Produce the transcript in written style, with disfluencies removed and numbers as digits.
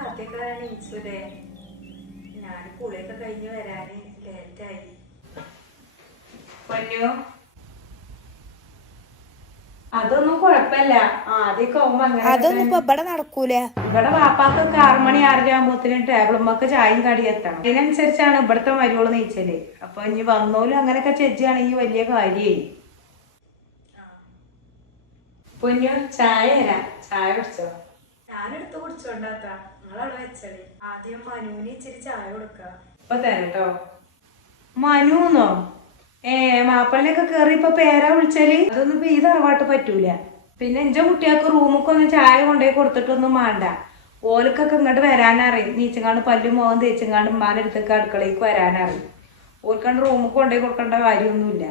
താത്തക്കാരാണ് ഈശ്വരേ. ഞാൻ കുളിയൊക്കെ കഴിഞ്ഞ് വരാന് ലേറ്റായി. പൊന്നു അതൊന്നും കുഴപ്പമില്ല. ആദ്യമൊക്കെ ആവുമ്പോ അതൊന്നും ഇപ്പൊ ഇവിടെ നടക്കൂല. ഇവിടെ വാപ്പാക്കൊക്കെ 6 മണി 6:30 ആകുമ്പോഴത്തേനും ടേബിളുമ്മക്ക് ചായയും കടി എത്തണം. അതിനനുസരിച്ചാണ് ഇവിടുത്തെ മരുവോള് നീച്ചല്. അപ്പൊ ഇനി വന്നോലും അങ്ങനെയൊക്കെ ചെജ്ജാണെങ്കിൽ വലിയ കാര്യായി. പൊന്നു ചായ തരാം, ചായ കുടിച്ചോ? ഞാനെടുത്ത് കുടിച്ചോണ്ടാത്താ, നിങ്ങളവിടെ വെച്ചത്. ആദ്യം മനുവിന് ഇച്ചിരി ചായ കൊടുക്ക. ഇപ്പൊ തരട്ടോ. മനുന്നോ? മാപ്പിളിനൊക്കെ കേറി ഇപ്പൊ പേരാ വിളിച്ചാല് അതൊന്നും ഇപ്പൊ ഈ തറവാട്ട് പറ്റൂല. പിന്നെ എന്റെ കുട്ടികൾക്ക് റൂമൊക്കൊന്നും ചായ കൊണ്ടുപോയി കൊടുത്തിട്ടൊന്നും വേണ്ട. ഓൽക്കൊക്കെ ഇങ്ങോട്ട് വരാനറിയും. നീച്ചങ്ങാണ്ട് പല്ലും മുഖം തേച്ചങ്ങാണ്ട് ഉമ്മാന്റെ അടുത്തേക്ക് അടുക്കളയ്ക്ക് വരാനറിയും. ഓൽക്കണ്ട് റൂമിൽ കൊണ്ടുപോയി കൊടുക്കേണ്ട കാര്യമൊന്നുമില്ല.